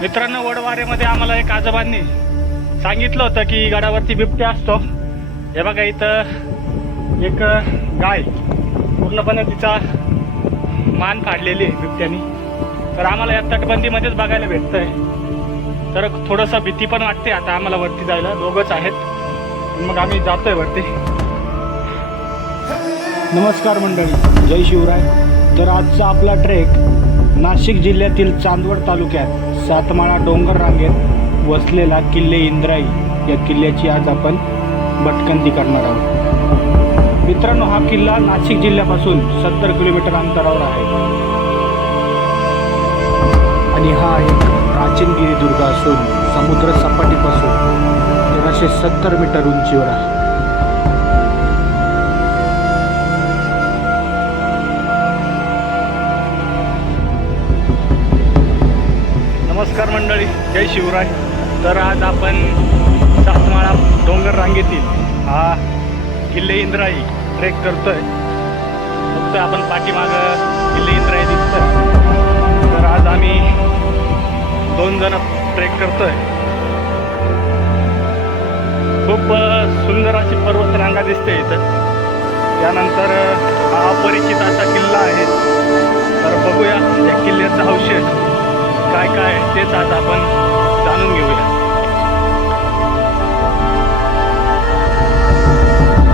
मित्रांनो, वडवारेमध्ये आम्हाला एक आजोबांनी सांगितलं होतं की गडावरती बिबट्या असतो. हे बघा, इथं एक गाय पूर्णपणे तिचा मान फाडलेली आहे बिबट्यानी. तर आम्हाला या तटबंदीमध्येच बघायला भेटतंय. तर थोडंसं भीती पण वाटते आता आम्हाला वरती जायला. दोघंच आहेत, मग आम्ही जातोय वरती. नमस्कार मंडळी, जय शिवराय. तर आजचा आपला ट्रेक नाशिक जिल्ह्यातील चांदवड तालुक्यात सातमाळा डोंगर रांगेत वसलेला किल्ले इंद्राई या किल्ल्याची आज आपण भटकंती करणार आहोत. मित्रांनो, हा किल्ला नाशिक जिल्ह्यापासून 70 किलोमीटर अंतरावर आहे आणि हा एक प्राचीन गिरिदुर्ग असून समुद्र सपाटीपासून 1370 मीटर उंचीवर आहे. नमस्कार मंडळी, जय शिवराय. तर आज आपण सातमाळा डोंगर रांगेतील हा किल्ले इंद्राई ट्रेक करतोय. फक्त आपण पाठीमागं किल्ले इंद्राई दिसतोय. तर आज आम्ही 2 जण ट्रेक करतोय. खूप सुंदर अशी पर्वतरांगा दिसते इथं. त्यानंतर हा अपरिचित असा किल्ला आहे. तर बघूया या किल्ल्याचा अवशेष काय काय आहे तेच आज आपण जाणून घेऊया.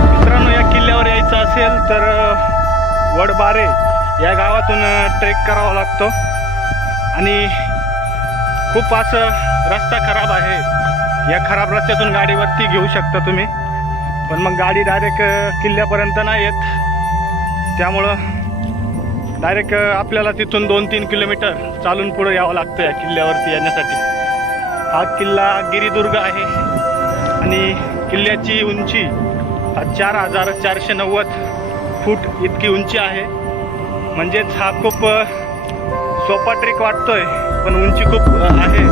मित्रांनो, या किल्ल्यावर यायचं असेल तर वडबारे या गावातून ट्रेक करावा लागतो आणि खूप असं रस्ता खराब आहे. या खराब रस्त्यातून गाडीवरती घेऊ शकता तुम्ही, पण मग गाडी डायरेक्ट किल्ल्यापर्यंत नाही येत. त्यामुळं डायरेक्ट आपल्याला तिथून 2-3 किलोमीटर चालून पुढे यावं लागतं या किल्ल्यावरती येण्यासाठी. हा किल्ला गिरिदुर्ग आहे आणि किल्ल्याची उंची 4,490 फूट इतकी उंची आहे. म्हणजेच हा खूप सोपा ट्रेक वाटतोय, पण उंची खूप आहे.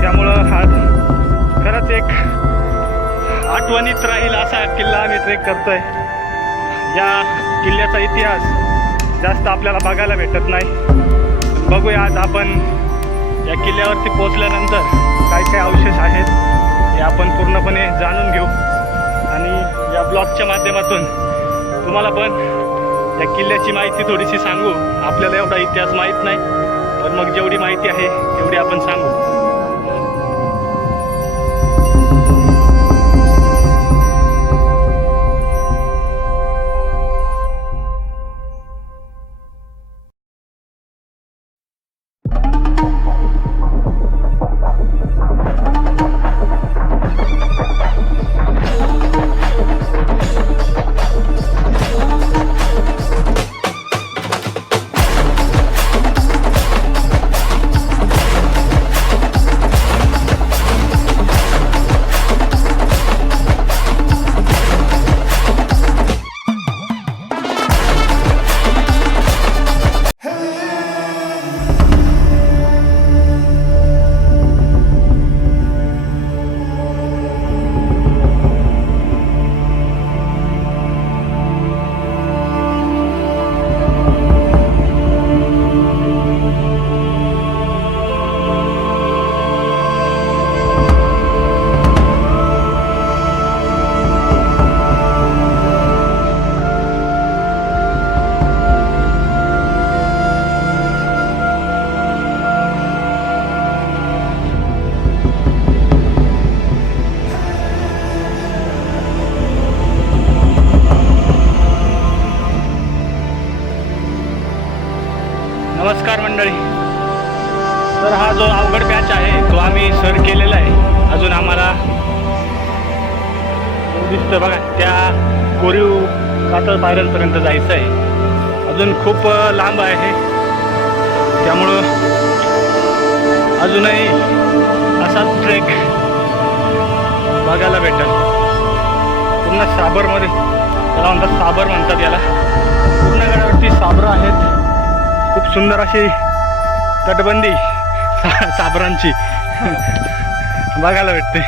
त्यामुळं हा खरंच एक आठवणीत राहील असा किल्ला आम्ही ट्रेक करतोय. या किल्ल्याचा इतिहास जास्त आपल्याला बघायला भेटत नाही. बघूया आज आपण या किल्ल्यावरती पोहोचल्यानंतर काय काय अवशेष आहेत हे आपण पूर्णपणे जाणून घेऊ आणि या ब्लॉगच्या माध्यमातून तुम्हाला पण या किल्ल्याची माहिती थोडीशी सांगू. आपल्याला एवढा इतिहास माहीत नाही, पण मग जेवढी माहिती आहे तेवढी आपण सांगू. नमस्कार मंडळी. तर हा जो अवघड पॅच आहे तो आम्ही सर केलेला आहे. अजून आम्हाला दिसतं बघा त्या कोरीव कातळ पायऱ्यांपर्यंत जायचं आहे. अजून खूप लांब आहे. त्यामुळं अजूनही असाच ट्रेक बघायला भेटेल. पूर्ण साबरमध्ये, त्याला म्हणतात साबर म्हणतात याला. पूर्ण गडावरती साबरं आहेत. खूप सुंदर अशी तटबंदी साबरांची बघायला भेटते.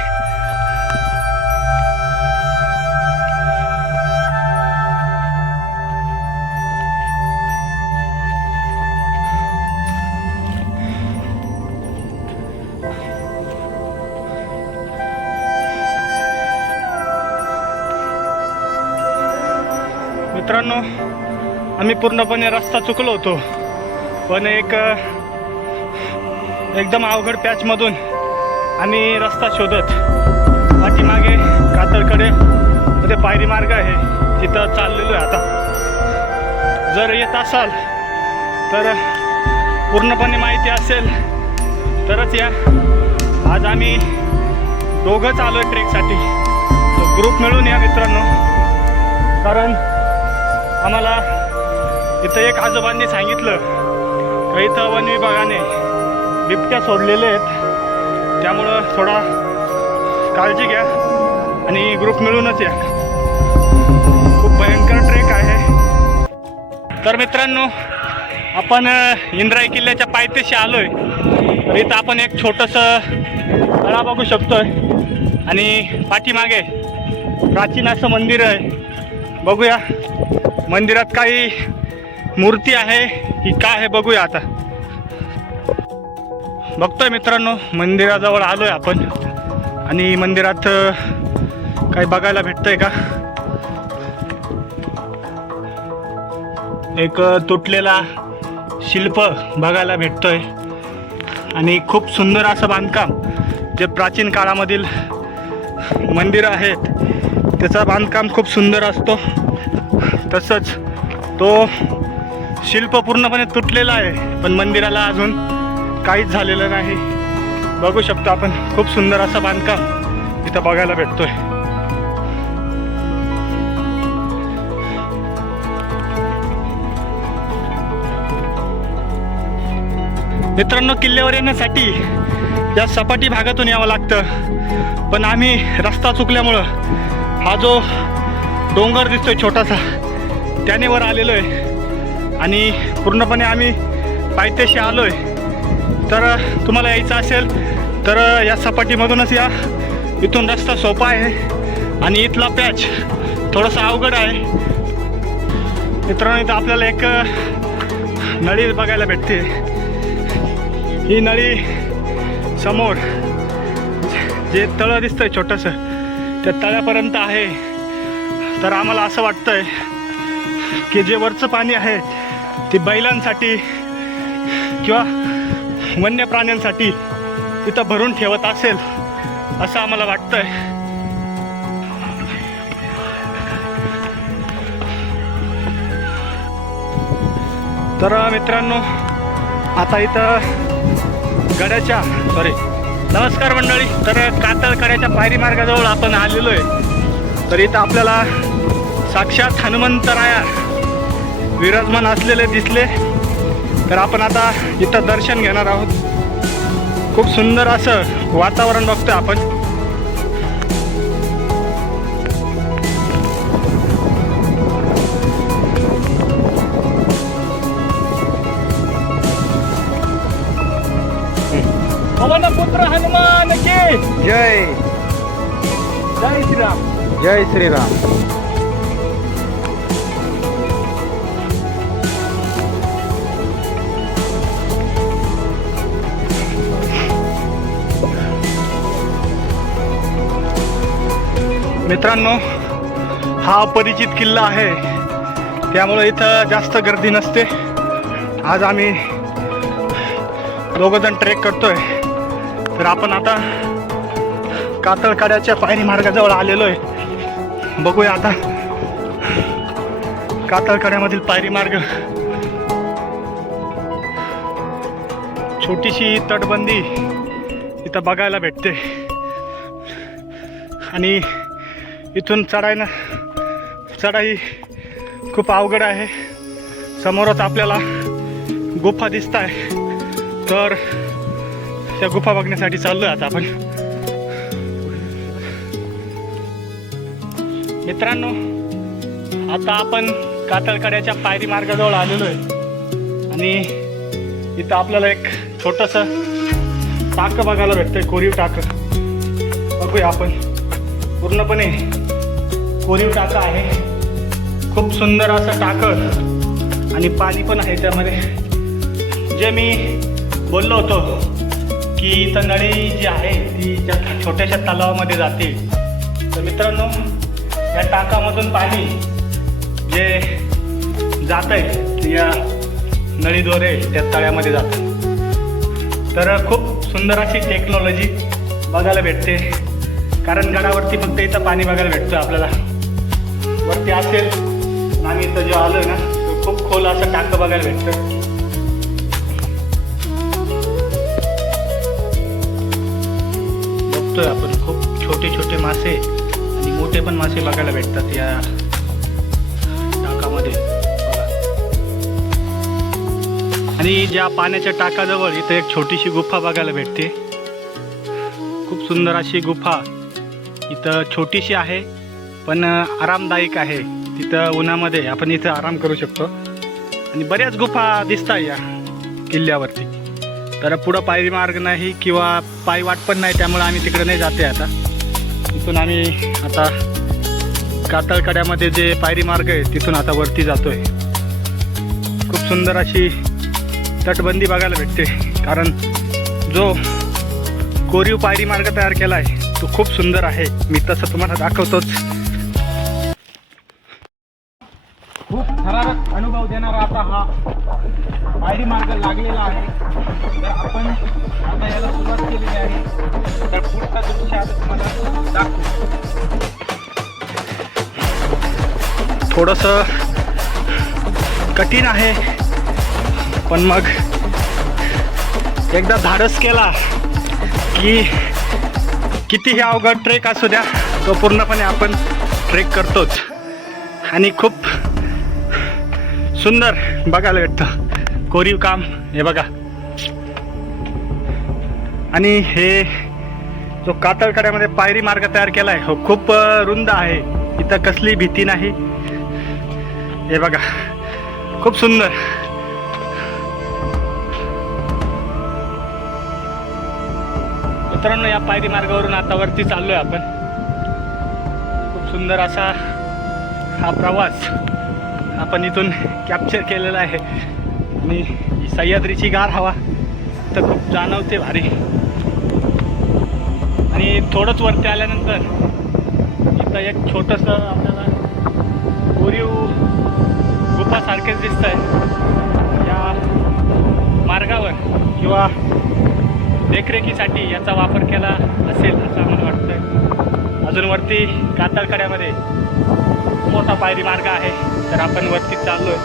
मित्रांनो, आम्ही पूर्णपणे रस्ता चुकलो होतो, पण एकदम अवघड पॅचमधून आम्ही रस्ता शोधत पाठीमागे कातळकडे मध्ये पायरी मार्ग आहे तिथं चाललेलो आहे. आता जर येत असाल तर पूर्णपणे माहिती असेल तरच या. आज आम्ही दोघंच आलो आहे ट्रेकसाठी, ग्रुप मिळून या मित्रांनो. कारण आम्हाला इथं एक आजोबांनी सांगितलं की इथं वन विभागाने बिबट्या सोडलेले आहेत, त्यामुळं थोडा काळजी घ्या आणि ग्रुप मिळूनच या. खूप भयंकर ट्रेक आहे. तर मित्रांनो, आपण इंद्राई किल्ल्याच्या पायथ्याशी आलोय. तर इथं आपण एक छोटंसं तळा बघू शकतोय आणि पाठीमागे प्राचीन असं मंदिर आहे. बघूया मंदिरात काही मूर्ती आहे की काय आहे, बघूया. आता बघतोय मित्रांनो, मंदिराजवळ आलोय आपण आणि मंदिरात काही बघायला भेटतंय का. एक तुटलेला शिल्प बघायला भेटतोय आणि खूप सुंदर असं बांधकाम. जे प्राचीन काळामधील मंदिरं आहेत त्याचा बांधकाम खूप सुंदर असतो. तसंच तो शिल्प पूर्णपणे तुटलेला आहे, पण मंदिराला अजून काहीच झालेलं नाही. बघू शकतो आपण, खूप सुंदर असं बांधकाम इथं बघायला भेटतोय. मित्रांनो, किल्ल्यावर येण्यासाठी या सपाटी भागातून यावं लागतं, पण आम्ही रस्ता चुकल्यामुळं हा जो डोंगर दिसतोय छोटासा त्याने वर आलेलो आहे आणि पूर्णपणे आम्ही पायथ्याशी आलो आहे. तर तुम्हाला यायचं असेल तर या सपाटीमधूनच या. इथून रस्ता सोपा आहे आणि इथला पॅच थोडासा अवघड आहे. मित्रांनो, इथं आपल्याला एक नळी बघायला भेटते. ही नळी समोर जे तळं दिसतंय छोटंसं त्या तळ्यापर्यंत आहे. तर आम्हाला असं वाटतंय की जे वरचं पाणी आहे ते बैलांसाठी किंवा वन्य प्राण्यांसाठी तिथं भरून ठेवत असेल असं आम्हाला वाटतंय. तर मित्रांनो, आता इथं नमस्कार मंडळी. तर कातळकड्याच्या पायरी मार्गाजवळ आपण आलेलो आहे. तर इथं आपल्याला साक्षात हनुमंतराया विराजमान असलेले दिसले. तर आपण आता इथं दर्शन घेणार आहोत. खूप सुंदर असं वातावरण बघतोय आपण. पवनपुत्र हनुमान की जय. जय श्रीराम. जय श्रीराम. मित्रांनो, हा अपरिचित किल्ला आहे, त्यामुळे इथं जास्त गर्दी नसते. आज आम्ही दोघंजण ट्रेक करतोय. तर आपण आता कातळकड्याच्या पायरी मार्गाजवळ आलेलो आहे. बघूया आता कातळकड्यामधील पायरी मार्ग. छोटीशी तटबंदी इथं बघायला भेटते आणि इथून चढाई खूप अवघड आहे. समोरच आपल्याला गुफा दिसत आहे. तर त्या गुफा बघण्यासाठी चाललोय आता आपण. मित्रांनो, आता आपण कातळकड्याच्या पायरी मार्गाजवळ आलेलो आहे आणि इथं आपल्याला एक छोटंसं टाकं बघायला भेटतंय, कोरीव टाकं. बघूया आपण. पूर्णपणे कोरीव टाकं आहे. खूप सुंदर असं टाकं आणि पाणी पण आहे त्यामध्ये. जे मी बोललो होतो की इथं नळी जी आहे ती त्या छोट्याशा तलावामध्ये जाते. तर मित्रांनो, या टाकामधून पाणी जे जात आहे या नळीद्वारे त्या तळ्यामध्ये जातं. तर खूप सुंदर अशी टेक्नॉलॉजी बघायला भेटते, कारण गडावरती फक्त इथं पाणी बघायला भेटतं आपल्याला. वरती असेल आणि इथं जे आलं ना तर खूप खोल असं टाकं बघायला भेटतं. बघतोय आपण खूप छोटे छोटे मासे आणि मोठे पण मासे बघायला भेटतात या टाकामध्ये. आणि ज्या पाण्याच्या टाकाजवळ इथं एक छोटीशी गुफा बघायला भेटते. खूप सुंदर अशी गुफा इथं छोटीशी आहे पण आरामदायक आहे. तिथं उन्हामध्ये आपण इथं आराम करू शकतो आणि बऱ्याच गुफा दिसतात या किल्ल्यावरती. तर पुढं पायरी मार्ग नाही किंवा पायी वाट पण नाही, त्यामुळे आम्ही तिकडे नाही जाते. आता तिथून आम्ही आता कातळकड्यामध्ये जे पायरी मार्ग आहे तिथून आता वरती जातोय. खूप सुंदर अशी तटबंदी बघायला भेटते, कारण जो कोरीव पायरी मार्ग तयार केला आहे तो खूप सुंदर आहे. मी तसं तुम्हाला दाखवतोच. खूप थरारक अनुभव देणारा आता हा पायरी मार्ग लागलेला आहे. तर आपण आता याला सुरुवात केलेली आहे. तर पुढचा दृश्य आता तुम्हाला दाखवू. थोडंसं कठीण आहे, पण मग एकदा धाडस केला की कितीही अवघड ट्रेक असू द्या तो पूर्णपणे आपण ट्रेक करतोच. आणि खूप सुंदर बघायला भेटतं कोरीव काम हे बघा. आणि हे जो कातळकड्यामध्ये पायरी मार्ग तयार केला आहे हो खूप रुंद आहे. इथं कसली भीती नाही. हे बघा खूप सुंदर. मित्रांनो, या पायरी मार्गावरून आता वरती चाललोय आपण. खूप सुंदर असा हा प्रवास आपण इथून कॅप्चर केलेला आहे. आणि सह्याद्रीची गार हवा तर खूप जाणवते भारी. आणि थोडंच वरती आल्यानंतर इथं एक छोटंसं आपल्याला कोरीव गुफासारखेच दिसत आहे. या मार्गावर किंवा देखरेखीसाठी याचा वापर केला असेल असं आम्हाला वाटतंय. अजून वरती कातळकड्यामध्ये मोठा पायरी मार्ग आहे, तर आपण वरती चाललोय.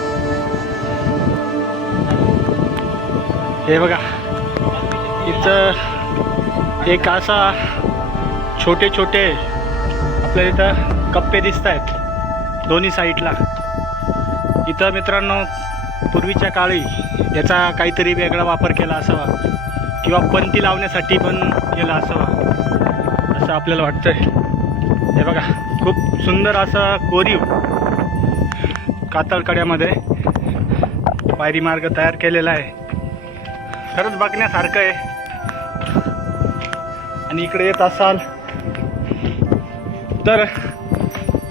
हे बघा इथं एक असा छोटे छोटे आपल्याला इथं कप्पे दिसत आहेत दोन्ही साईडला. इथं मित्रांनो पूर्वीच्या काळी याचा काहीतरी वेगळा वापर केला असावा किंवा पंती लावण्यासाठी पण केला असावा असं आपल्याला वाटतंय. हे बघा खूप सुंदर असा कोरीव कातळकड्यामध्ये पायरी मार्ग तयार केलेला आहे. खरंच बघण्यासारखं आहे. आणि इकडे येत असाल तर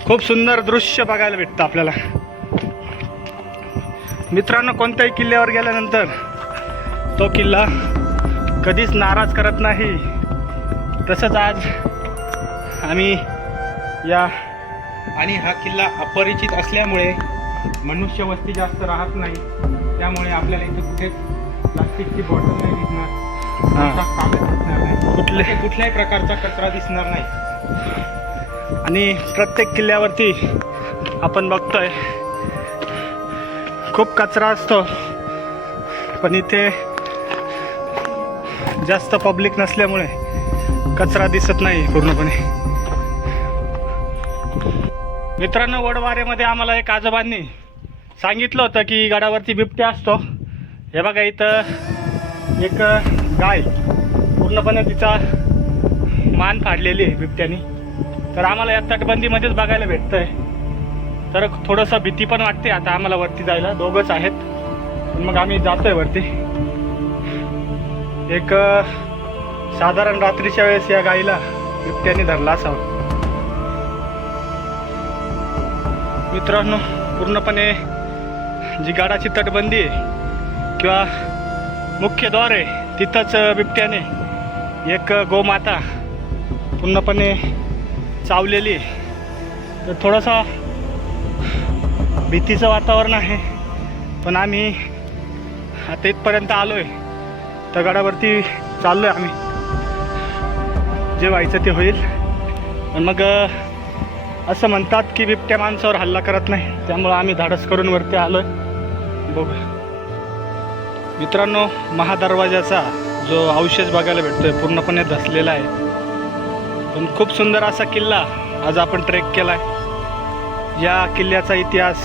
खूप सुंदर दृश्य बघायला भेटतं आपल्याला. मित्रांनो, कोणत्याही किल्ल्यावर गेल्यानंतर तो किल्ला कधीच नाराज करत नाही. तसंच आज आम्ही या आणि हा किल्ला अपरिचित असल्यामुळे मनुष्य वस्ती जास्त राहत नाही, त्यामुळे आपल्याला इथे कुठे प्लास्टिकची बॉटल नाही दिसणार, कागद दिसणार नाही, कुठल्याही प्रकारचा कचरा दिसणार नाही. आणि प्रत्येक किल्ल्यावरती आपण बघतोय खूप कचरा असतो, पण इथे जास्त पब्लिक नसल्यामुळे कचरा दिसत नाही पूर्णपणे. मित्रांनो, वडवाऱ्यामध्ये आम्हाला एक आजोबांनी सांगितलं होतं की गडावरती बिबट्या असतो. हे बघा इथं एक गाय पूर्णपणे तिचा मान फाडलेली आहे बिबट्यानी. तर आम्हाला या तटबंदीमध्येच बघायला भेटतंय. तर थोडंसं भीती पण वाटते आता आम्हाला वरती जायला. दोघंच आहेत, पण मग आम्ही जातोय वरती. एक साधारण रात्रीच्या वेळेस या गाईला बिबट्याने धरला असावा. मित्रांनो, पूर्णपणे जी गडाची तटबंदी आहे किंवा मुख्य द्वार आहे तिथंच बिबट्याने एक गोमाता पूर्णपणे चावलेली आहे. तर थोडंसं भीतीचं वातावरण आहे. पण आम्ही आता इथपर्यंत आलो आहे, तर गडावरती चाललो आहे आम्ही. जे व्हायचं ते होईल. पण मग असं म्हणतात की बिबट्या माणसावर हल्ला करत नाही, त्यामुळं आम्ही धाडस करून वरती आलो आहे. बघू मित्रांनो, महादरवाजाचा जो अवशेष बघायला भेटतोय पूर्णपणे धसलेला आहे, पण खूप सुंदर असा किल्ला आज आपण ट्रेक केला आहे. या किल्ल्याचा इतिहास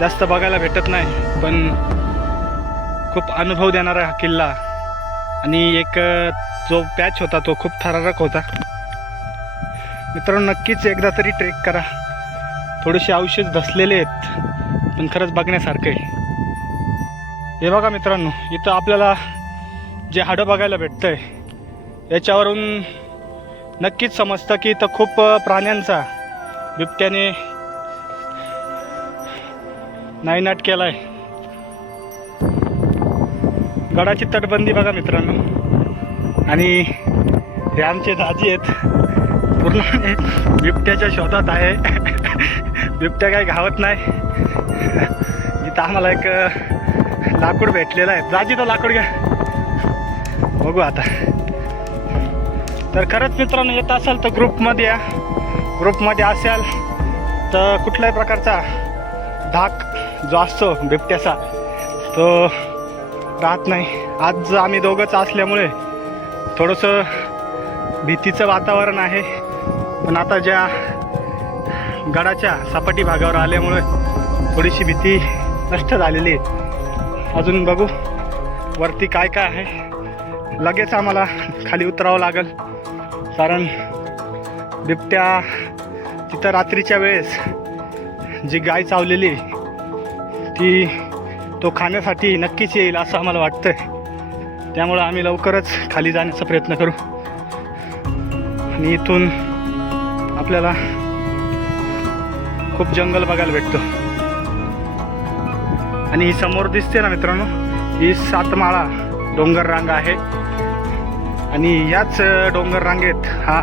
जास्त बघायला भेटत नाही, पण खूप अनुभव देणारा हा किल्ला. आणि एक जो पॅच होता तो खूप थरारक होता. मित्रांनो, नक्कीच एकदा तरी ट्रेक करा. थोडेसे अवशेष धसलेले आहेत, पण खरंच बघण्यासारखं आहे. हे बघा मित्रांनो, इथं आपल्याला जे हाडं बघायला भेटतंय याच्यावरून नक्कीच समजतं की इथं खूप प्राण्यांचा बिबट्याने नायनाट केलाय. गडाची तटबंदी बघा मित्रांनो. आणि हे आमचे दाजी आहेत, पूर्ण बिबट्याच्या शोधात आहे. बिबट्या काही घावत नाही. इथं आम्हाला एक लाकूड भेटलेलं आहे. दाजी तो लाकूड घ्या, बघू आता. तर खरंच मित्रांनो, येत असाल तर ग्रुपमध्ये या. ग्रुपमध्ये असाल तर कुठल्याही प्रकारचा धाक जो असतो बिबट्याचा तो राहत नाही. आज आम्ही दोघंच असल्यामुळे थोडंसं भीतीचं वातावरण आहे, पण आता ज्या गडाच्या सपाटी भागावर आल्यामुळे थोडीशी भीती नष्ट झालेली आहे. अजून बघू वरती काय काय आहे. लगेच आम्हाला खाली उतरावं लागेल, कारण बिबट्या तिथं रात्रीच्या वेळेस जी गाय चावलेली ती तो खाण्यासाठी नक्कीच येईल असं आम्हाला वाटतंय. त्यामुळं आम्ही लवकरच खाली जाण्याचा प्रयत्न करू. आणि इथून आपल्याला खूप जंगल बघायला भेटतो. आणि ही समोर दिसते ना मित्रांनो, ही सातमाळा डोंगर रांग आहे. आणि याच डोंगर रांगेत हा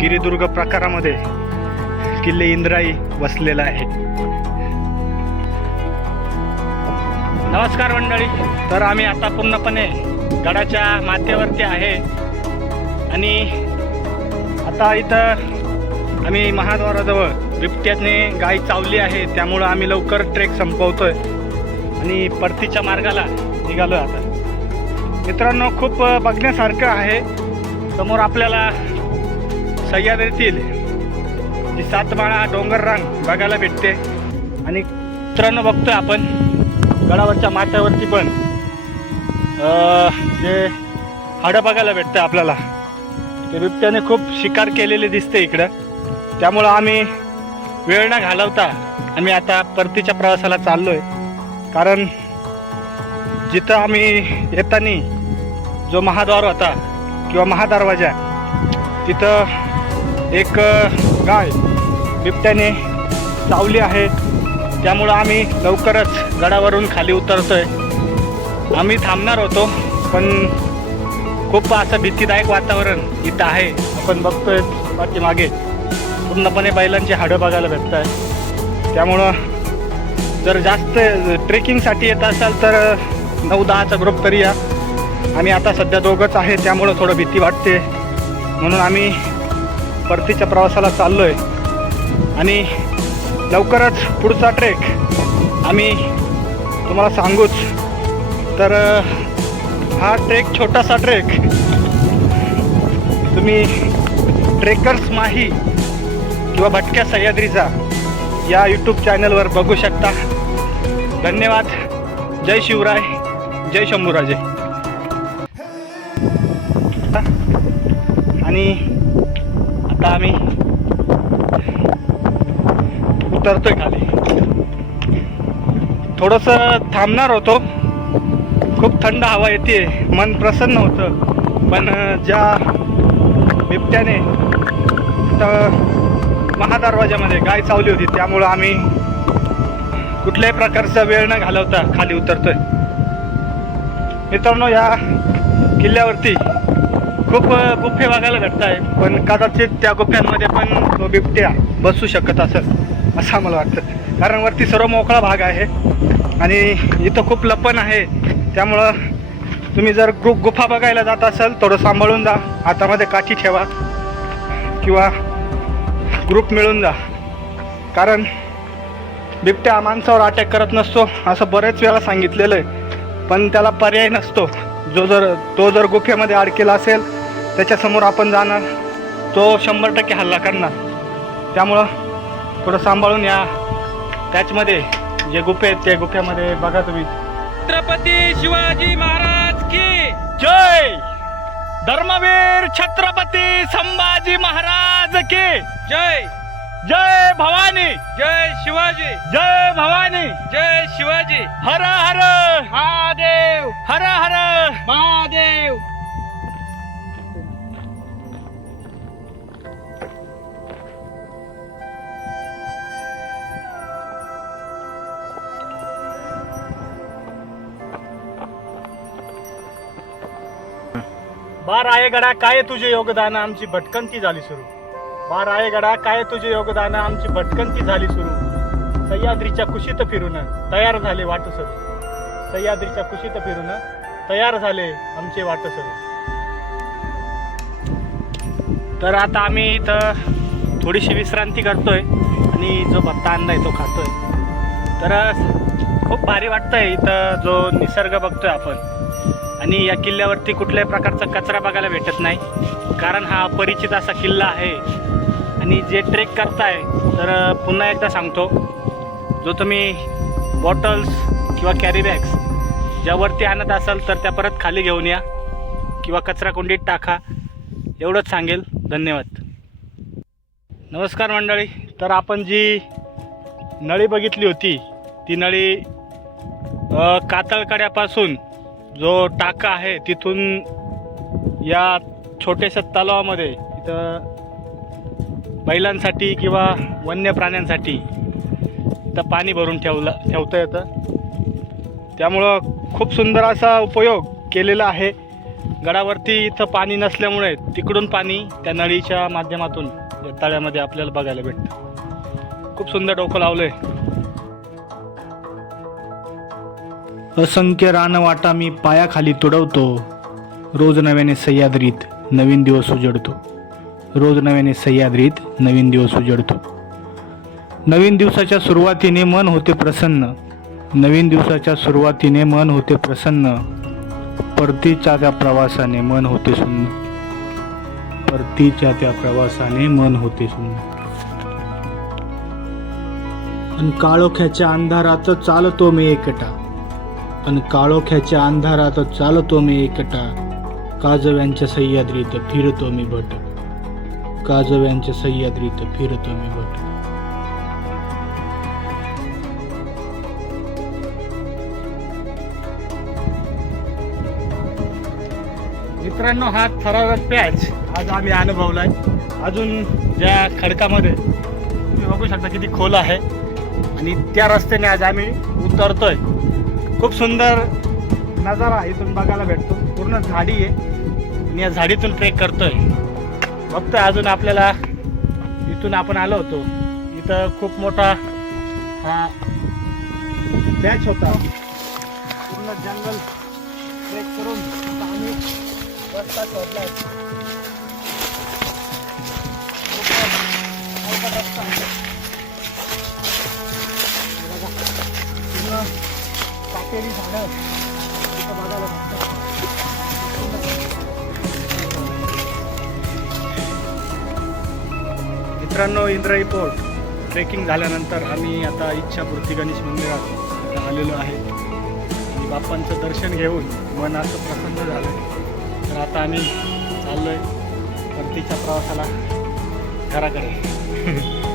गिरिदुर्ग प्रकारामध्ये किल्ले इंद्राई वसलेला आहे. नमस्कार मंडळी. तर आम्ही आता पूर्णपणे गडाच्या माथ्यावरती आहे. आणि आता इथं आम्ही महाद्वाराजवळ बिबट्याने गाय चावली आहे, त्यामुळं आम्ही लवकर ट्रेक संपवतोय आणि परतीच्या मार्गाला निघालो आता. मित्रांनो, खूप बघण्यासारखं आहे. समोर आपल्याला सह्याद्रीतील जी सातमाळा डोंगर रांग बघायला भेटते. आणि मित्रांनो, बघतोय आपण गडावरच्या माथ्यावरती पण जे हाडं बघायला भेटतं आपल्याला, ते बिबट्याने खूप शिकार केलेले दिसते इकडं. त्यामुळं आम्ही वेळ न घालवता आम्ही आता परतीच्या प्रवासाला चाललो आहे. कारण जिथं आम्ही येताना जो महाद्वार होता किंवा महादरवाजा, तिथं एक गाय बिबट्याने चावली आहे. त्यामुळं आम्ही लवकरच गडावरून खाली उतरतोय. आम्ही थांबणार होतो, पण खूप असं भीतीदायक वातावरण इथं आहे. आपण बघतोय पाठीमागे पूर्णपणे बैलांची हाडं बघायला भेटत आहे. त्यामुळं जर जास्त ट्रेकिंगसाठी येत असाल तर 9-10चा ग्रुप तरी या. आम्ही आता सध्या दोघंच आहे, त्यामुळं थोडं भीती वाटते, म्हणून आम्ही परतीच्या प्रवासाला चाललो आहे. आणि लवकरच पुढचा ट्रेक आम्ही तुम्हाला सांगूच. तर हा ट्रेक, छोटासा ट्रेक, तुम्ही ट्रेकर्स माही किंवा भटक्या सह्याद्रीचा या यूट्यूब चॅनलवर बघू शकता. धन्यवाद. जय शिवराय, जय शंभूराजे. आणि आता आम्ही उतरतोय खाली. थोडंसं थांबणार होतो, खूप थंड हवा येते, मन प्रसन्न होतं. पण ज्या बिबट्याने महादरवाजामध्ये गाय चावली होती, त्यामुळं आम्ही कुठल्याही प्रकारचा वेळ न घालवता खाली उतरतोय. मित्रांनो, या किल्ल्यावरती खूप गुफे बघायला भेटत आहे, पण कदाचित त्या गुफ्यांमध्ये पण तो बिबट्या बसू शकत असेल. असं आम्हाला वाटतं, कारण वरती सर्व मोकळा भाग आहे आणि इथं खूप लपण आहे. त्यामुळं तुम्ही जर गुफा बघायला जात असाल थोडं सांभाळून जा, हातामध्ये काठी ठेवा किंवा ग्रुप मिळून जा, कारण बिबट्या माणसावर अटॅक करत नसतो असं बरेच वेळा सांगितलेलं आहे, पण त्याला पर्याय नसतो. तो जर गुफेमध्ये अडकेला असेल त्याच्यासमोर आपण जाणार, तो 100% हल्ला करणार. त्यामुळं थोडं सांभाळून या. त्याचमध्ये जे गुफे आहेत त्या गुफ्यामध्ये बघा तुम्ही. छत्रपती शिवाजी महाराज की जय. धर्मवीर छत्रपती संभाजी महाराज की जय. जय भवानी. जय शिवाजी. जय भवानी. जय शिवाजी. हर हर महादेव. हर हर महादेव. बार आहे गडा काय तुझे योगदान आमची भटकंती झाली सुरू. बार आहे गडा काय तुझे योगदान आमची भटकंती झाली सुरू. सह्याद्रीच्या कुशीत फिरून तयार झाले वाट सुरू. सह्याद्रीच्या कुशीत फिरून तयार झाले आमचे वाट सुरू. तर आता आम्ही इथं थोडीशी विश्रांती करतोय आणि जो भत्ता आणलाय तो खातोय. तर खूप भारी वाटतंय इथं जो निसर्ग बघतोय आपण. आणि या किल्ल्यावरती कुठल्याही प्रकारचा कचरा बघायला भेटत नाही, कारण हा अपरिचित असा किल्ला आहे. आणि जे ट्रेक करताय तर पुन्हा एकदा सांगतो, जो तुम्ही बॉटल्स किंवा कॅरी बॅग्स ज्यावरती आणत असाल तर त्या परत खाली घेऊन या किंवा कचरा कुंडीत टाका, एवढंच सांगेल. धन्यवाद. नमस्कार मंडळी. तर आपण जी नळी बघितली होती ती नळी कातळकड्यापासून जो टाका आहे तिथून या छोट्याशा तलावामध्ये इथं बैलांसाठी किंवा वन्य प्राण्यांसाठी इथं पाणी भरून ठेवता येतं. त्यामुळं खूप सुंदर असा उपयोग केलेला आहे. गडावरती इथं पाणी नसल्यामुळे तिकडून पाणी त्या नळीच्या माध्यमातून या तळ्यामध्ये आपल्याला बघायला भेटतं. खूप सुंदर डोकं लावलं आहे. असंख्य रानवाटा मी पायाखाली तुडवतो, रोज नव्याने सह्याद्रीत नवीन दिवस उजडतो. रोज नव्याने सह्याद्रीत नवीन दिवस उजडतो. नवीन दिवसाच्या सुरुवातीने मन होते प्रसन्न. नवीन दिवसाच्या सुरुवातीने मन होते प्रसन्न. परतीच्या त्या प्रवासाने मन होते सुन्न. परतीच्या त्या प्रवासाने मन होते सुन्न. अन काळोख्याच्या अंधारात चालतो मी एकटा. अन काळोख्याच्या अंधारात चालतो मी एकटा. काजव्यांच्या सह्याद्रीत फिरतो मी भट. काजव्यांच्या सह्याद्रीत फिरतो मी भट. मित्रांनो, हा थरारक पॅच आज आम्ही अनुभवलाय. अजून ज्या खडकामध्ये तुम्ही बघू शकता किती खोल आहे आणि त्या रस्त्याने आज आम्ही उतरतोय. खूप सुंदर नजारा इथून बघायला भेटतो. पूर्ण झाडी आहे आणि या झाडीतून ट्रेक करतोय. बघतोय अजून आपल्याला इथून आपण आलो होतो, इथं खूप मोठा हा पॅच होता. पूर्ण जंगल ट्रेक करून आम्ही रस्ता शोधला. रस्ता काटेरी झाडं इथं बघायला भेटतात. मित्रांनो, इंद्राई पोर्ट ट्रेकिंग झाल्यानंतर आम्ही आता इच्छापूर्ती गणेश मंदिरात आलेलो आहे आणि बाप्पांचं दर्शन घेऊन मन असं प्रसन्न झालं. तर आता आम्ही चाललोय परतीच्या प्रवासाला घराकडे.